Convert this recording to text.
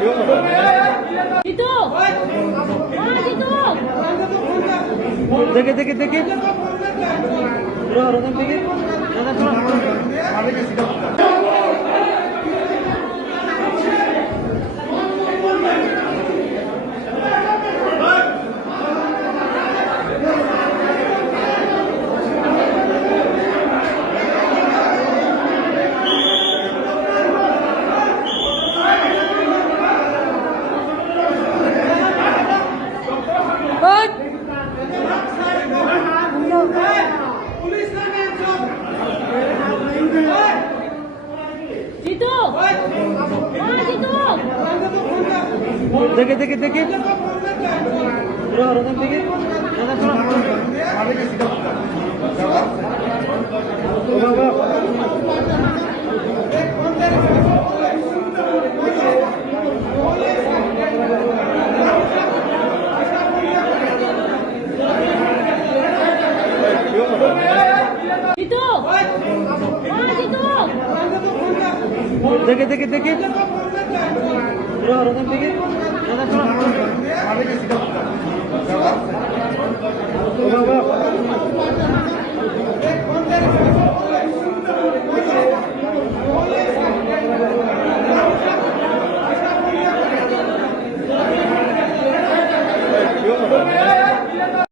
Itu. Itu. দেখে দেখে দেখে রতন থেকে Itu. Itu. দেখে দেখে দেখে রতন থেকে Itu. Itu. দেখে দেখে দেখে রতন থেকে বাবা